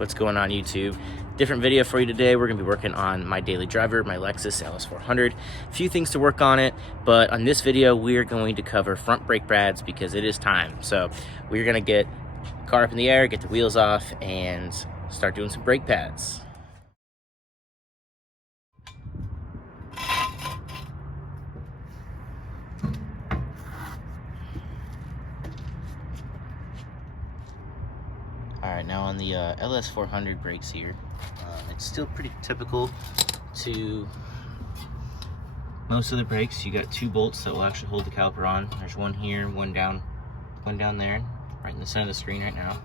What's going on, YouTube? Different video for you today. We're gonna be working on my daily driver, my Lexus LS400. A few things to work on it, but on this video, we're going to cover front brake pads because it is time. So we're gonna get the car up in the air, get the wheels off, and start doing some brake pads. All right, now on the LS400 brakes here, it's still pretty typical to most of the brakes. You got two bolts that will actually hold the caliper on. There's one here, one down there, right in the center of the screen right now,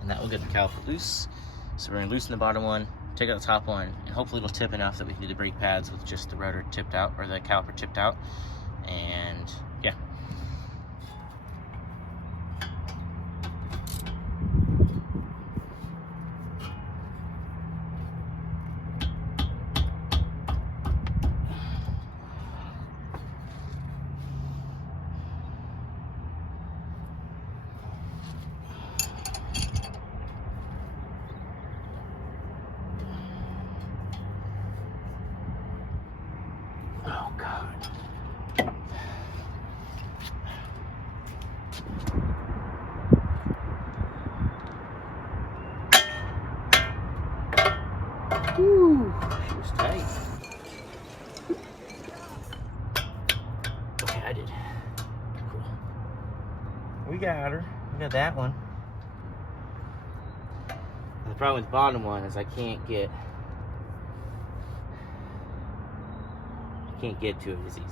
and that will get the caliper loose. So we're gonna loosen the bottom one, take out the top one, and hopefully it'll tip enough that we can do the brake pads with just the rotor tipped out, or the caliper tipped out, and yeah. Oh God. Woo, she was tight. Okay, I did. Cool. We got her. We got that one. And the problem with the bottom one is I can't get to it as easily.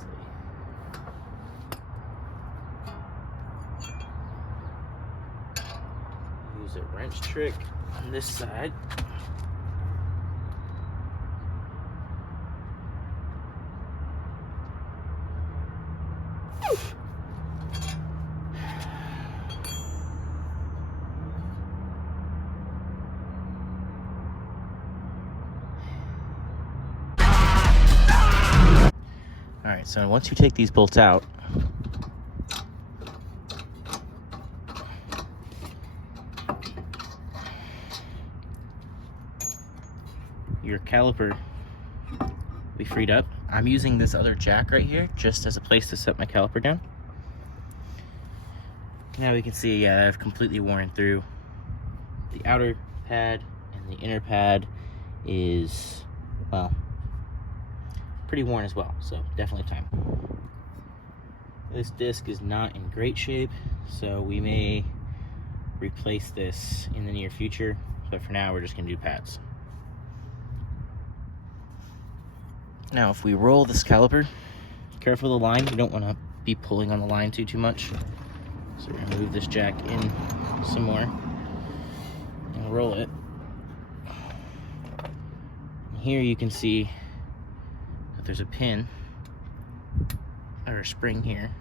Use a wrench trick on this side. All right, so once you take these bolts out, your caliper will be freed up. I'm using this other jack right here just as a place to set my caliper down. Now we can see, yeah, I've completely worn through. The outer pad and the inner pad is, well, pretty worn as well, so definitely time. This disc is not in great shape, so we may replace this in the near future, but for now we're just gonna do pads. Now if we roll this caliper, careful of the line, you don't want to be pulling on the line too much. So we're gonna move this jack in some more and roll it. And here you can see there's a pin or a spring here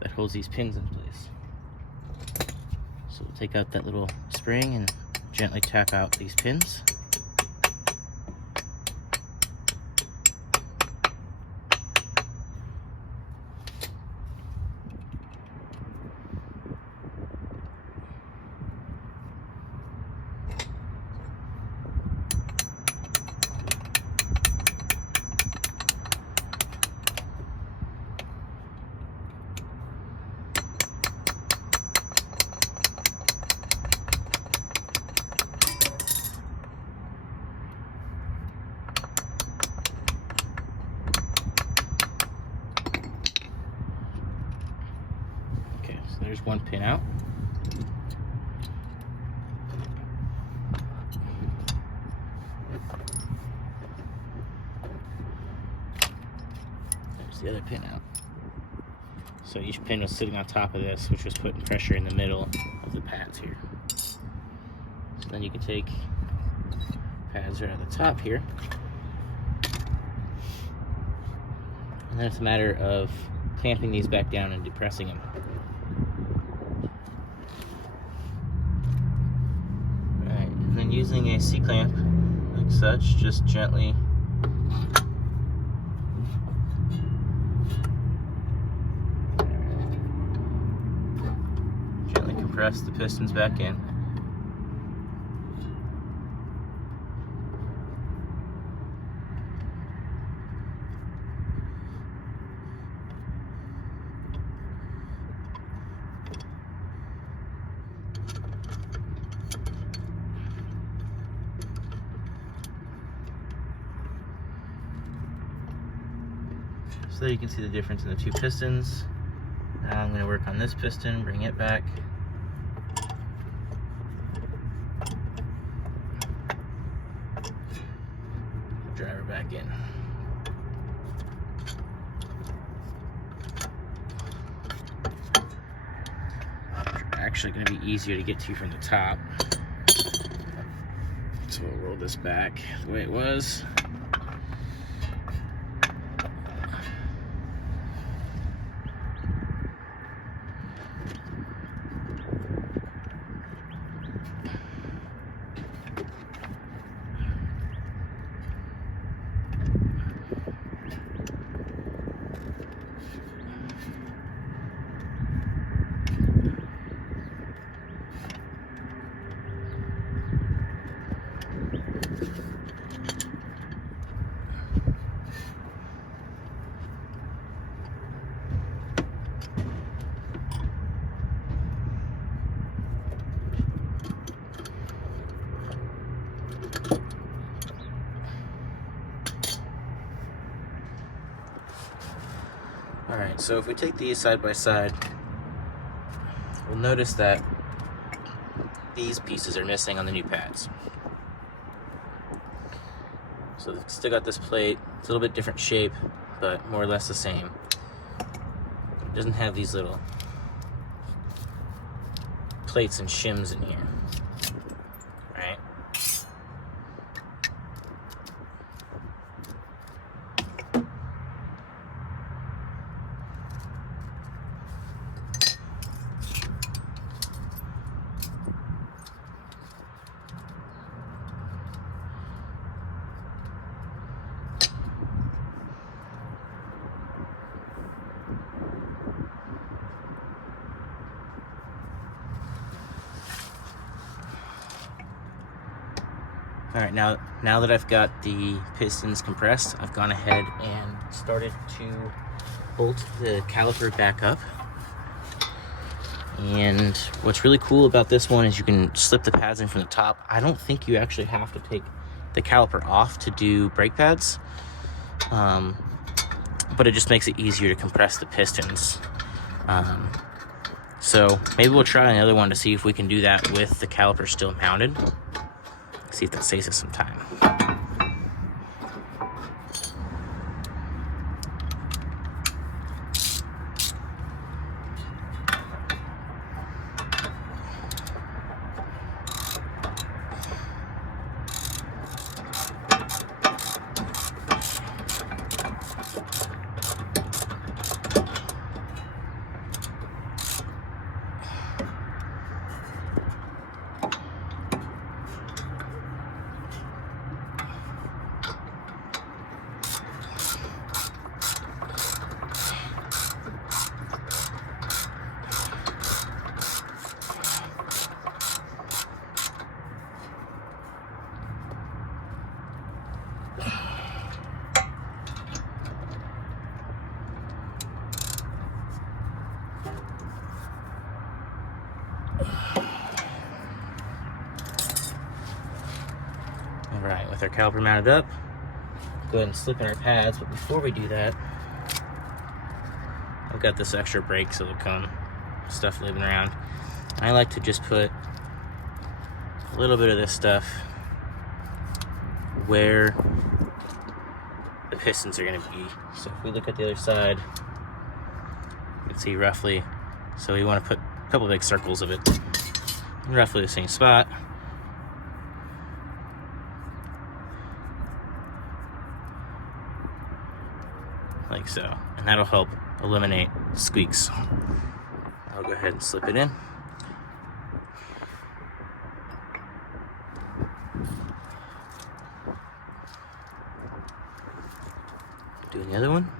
that holds these pins in place. So we'll take out that little spring and gently tap out these pins. There's one pin out. There's the other pin out. So each pin was sitting on top of this, which was putting pressure in the middle of the pads here. So then you can take pads right at the top here. And then it's a matter of clamping these back down and depressing them. And then using a C-clamp like such, just gently press the pistons back in. So there you can see the difference in the two pistons. Now I'm going to work on this piston, bring it back. Drive her back in. Actually going to be easier to get to from the top. So we'll roll this back the way it was. Alright, so if we take these side by side, we'll notice that these pieces are missing on the new pads. So they've still got this plate. It's a little bit different shape, but more or less the same. It doesn't have these little plates and shims in here. Right? Alright, now that I've got the pistons compressed, I've gone ahead and started to bolt the caliper back up. And what's really cool about this one is you can slip the pads in from the top. I don't think you actually have to take the caliper off to do brake pads, but it just makes it easier to compress the pistons. So maybe we'll try another one to see if we can do that with the caliper still mounted. See if that saves us some time. Alright, with our caliper mounted up, go ahead and slip in our pads, but before we do that, I've got this extra brake silicone stuff living around. I like to just put a little bit of this stuff where the pistons are going to be. So if we look at the other side, you can see roughly, so we want to put a couple big circles of it in roughly the same spot. Like so, and that'll help eliminate squeaks. I'll go ahead and slip it in. Doing the other one.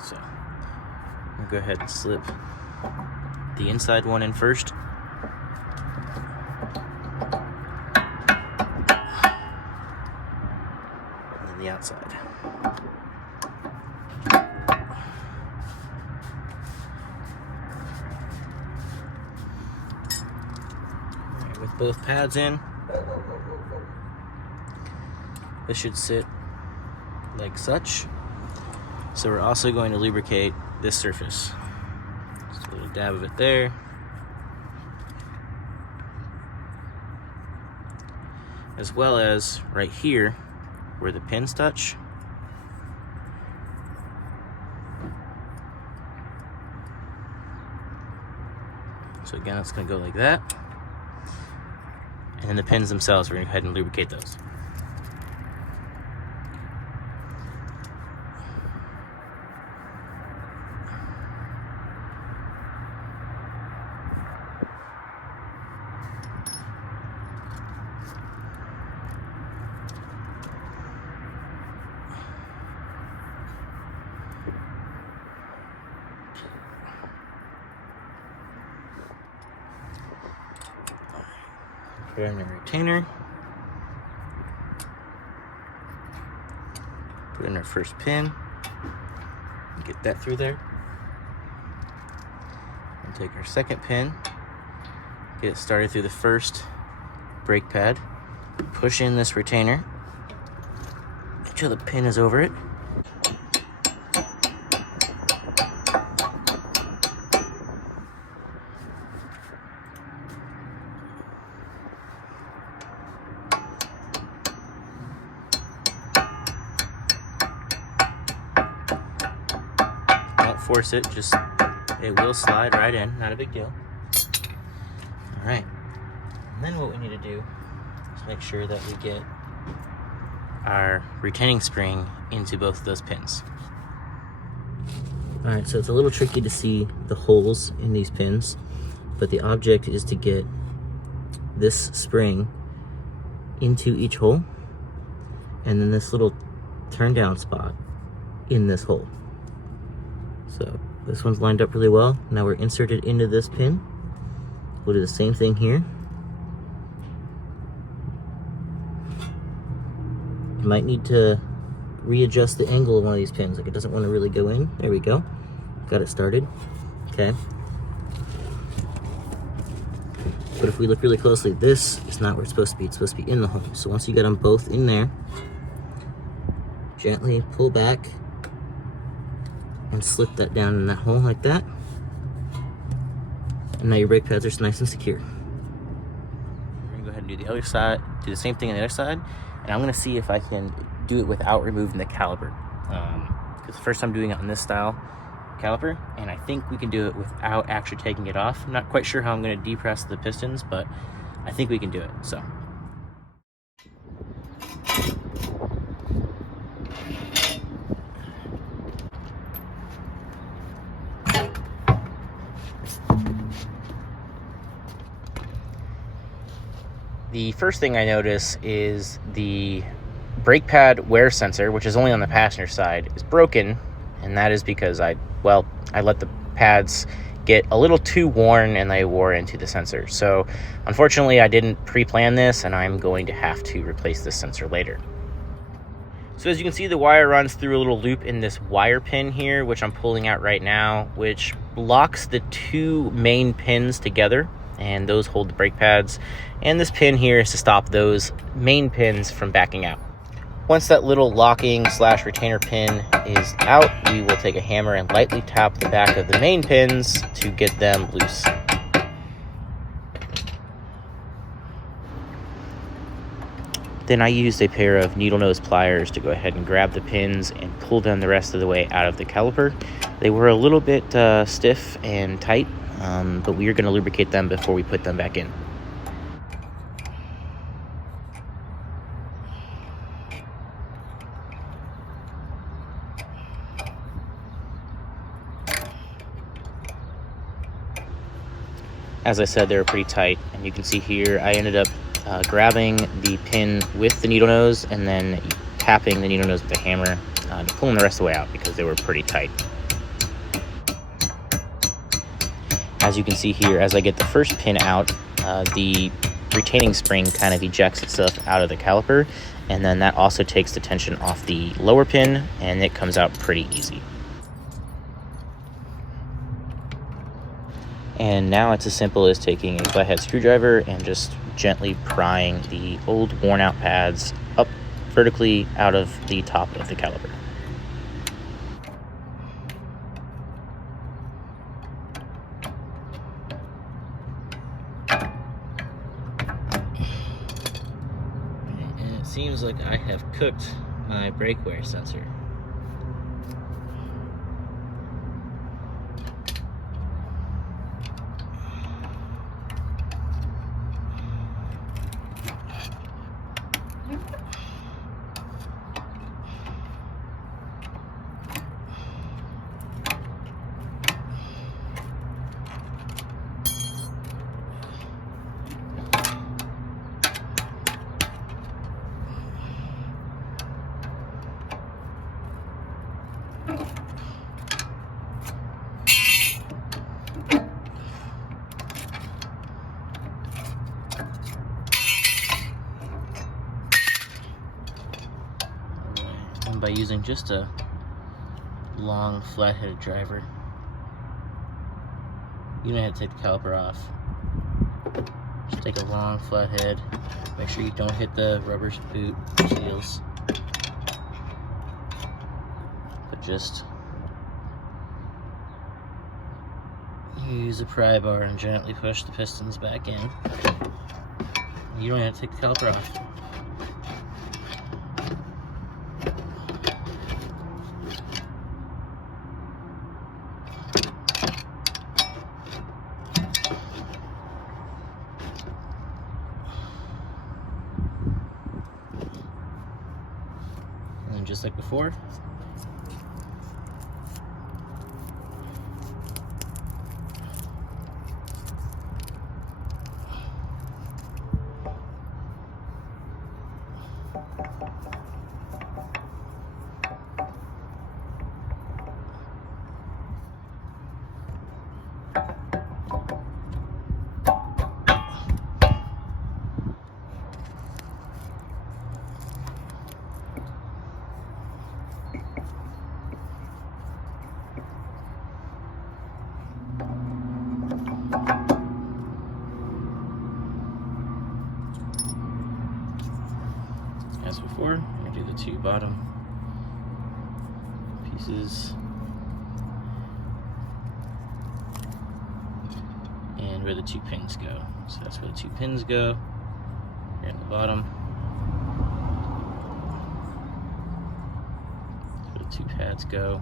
So I'll go ahead and slip the inside one in first. the outside. Alright, with both pads in, this should sit like such. So we're also going to lubricate this surface. Just a little dab of it there. As well as right here where the pins touch. So again, it's gonna go like that. And then the pins themselves, we're gonna go ahead and lubricate those. Put in the retainer. Put in our first pin. Get that through there. And take our second pin. Get it started through the first brake pad. Push in this retainer until the pin is over it. Force it, just it will slide right in, not a big deal. All right, and then what we need to do is make sure that we get our retaining spring into both of those pins. All right, so it's a little tricky to see the holes in these pins, but the object is to get this spring into each hole, and then this little turn down spot in this hole. So this one's lined up really well. Now we're inserted into this pin. We'll do the same thing here. You might need to readjust the angle of one of these pins. Like it doesn't want to really go in. There we go. Got it started. Okay. But if we look really closely, this is not where it's supposed to be. It's supposed to be in the hole. So once you get them both in there, gently pull back and slip that down in that hole like that. And now your brake pads are nice and secure. We're gonna go ahead and do the other side, do the same thing on the other side, and I'm gonna see if I can do it without removing the caliper. It's the first time doing it on this style caliper, and I think we can do it without actually taking it off. I'm not quite sure how I'm gonna depress the pistons, but I think we can do it, so. The first thing I notice is the brake pad wear sensor, which is only on the passenger side, is broken, and that is because I let the pads get a little too worn and they wore into the sensor. So unfortunately I didn't pre-plan this, and I'm going to have to replace this sensor later. So as you can see, the wire runs through a little loop in this wire pin here, which I'm pulling out right now, which locks the two main pins together, and those hold the brake pads. And this pin here is to stop those main pins from backing out. Once that little locking / retainer pin is out, we will take a hammer and lightly tap the back of the main pins to get them loose. Then I used a pair of needle nose pliers to go ahead and grab the pins and pull them the rest of the way out of the caliper. They were a little bit stiff and tight, but we are going to lubricate them before we put them back in. As I said, they were pretty tight, and you can see here I ended up grabbing the pin with the needle nose and then tapping the needle nose with a hammer to pull them the rest of the way out because they were pretty tight. As you can see here, as I get the first pin out, the retaining spring kind of ejects itself out of the caliper, and then that also takes the tension off the lower pin, and it comes out pretty easy. And now it's as simple as taking a flathead screwdriver and just gently prying the old worn out pads up vertically out of the top of the caliper. And it seems like I have cooked my brake wear sensor. And by using just a long flat-headed driver, you don't have to take the caliper off. Just take a long flat head. Make sure you don't hit the rubber boot seals. But just use a pry bar and gently push the pistons back in. You don't have to take the caliper off. And just like before, as before, I'm going to do the two bottom pieces and where the two pins go. So that's where the two pins go, here at the bottom. That's where the two pads go.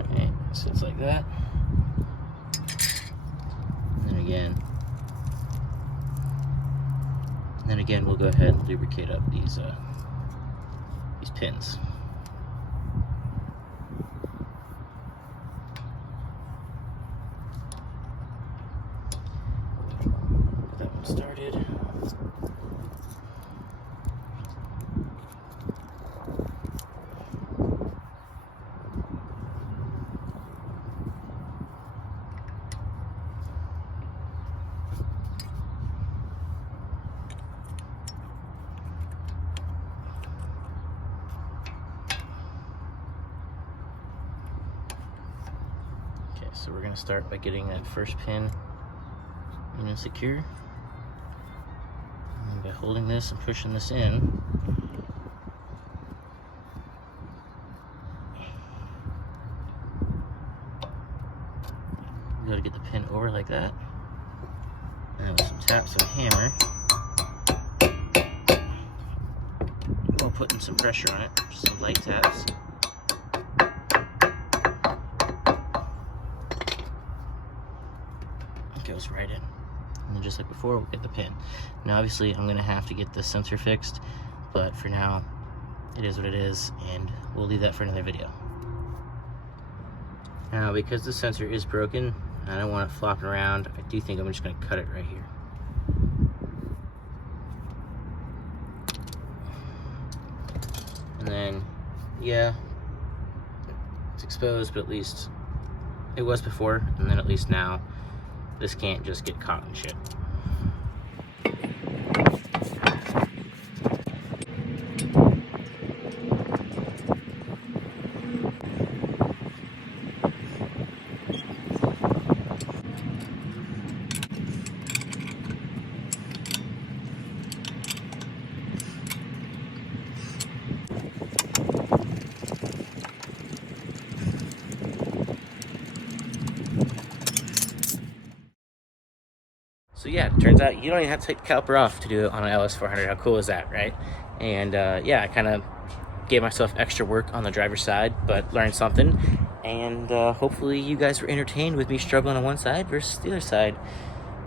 Okay, so it's like that. And then again. And then again, we'll go ahead and lubricate up these pins. Get that one started. So we're going to start by getting that first pin in and secure. And by holding this and pushing this in, you got to get the pin over like that. And then with some taps of a hammer, we're putting some pressure on it, just some light taps. Goes right in, and then just like before, we'll get the pin. Now obviously I'm gonna have to get the sensor fixed, but for now it is what it is, and we'll leave that for another video. Now because the sensor is broken, I don't want it flopping around. I do think I'm just gonna cut it right here. And then, yeah, it's exposed, but at least it was before, and then at least now this can't just get caught in shit. So yeah, it turns out you don't even have to take the caliper off to do it on an LS400. How cool is that, right? And yeah, I kind of gave myself extra work on the driver's side, but learned something. And hopefully you guys were entertained with me struggling on one side versus the other side.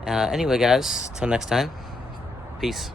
Anyway, guys, till next time, peace.